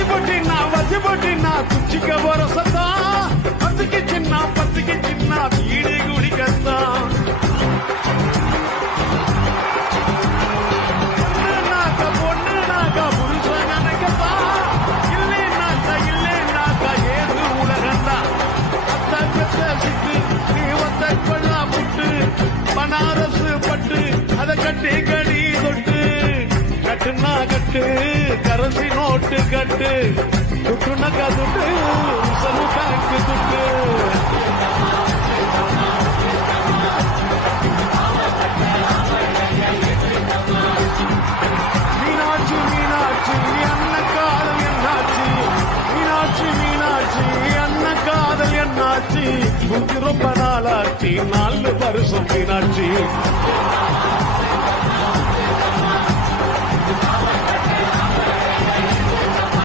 வசிபட்டினா குச்சிக்க போற சத்தம் பத்துக்கு சின்ன வீடு குடிக்கத்தான் பொண்ணுனாக்கா புருஷன் நினைக்கத்தான் இல்லைன்னாக்கா ஏது உலகந்தான் அத்த பெத்த சிட்டு நீ ஒத்த கொள்ளா புட்டு பனாரசு பட்டு அதை கட்டி கடி தொட்டு கட்டுனா கட்டு கரசி நோட்டு கட்டு துட்டுனக்கா துட்டு உசரு பேங்க் துட்டு மீனாட்சி அண்ண காதல் என்னாச்சு மீனாட்சி அண்ண காதல் என்னாச்சு ரொம்ப நாளாச்சு 4 வருஷம் மீனாட்சி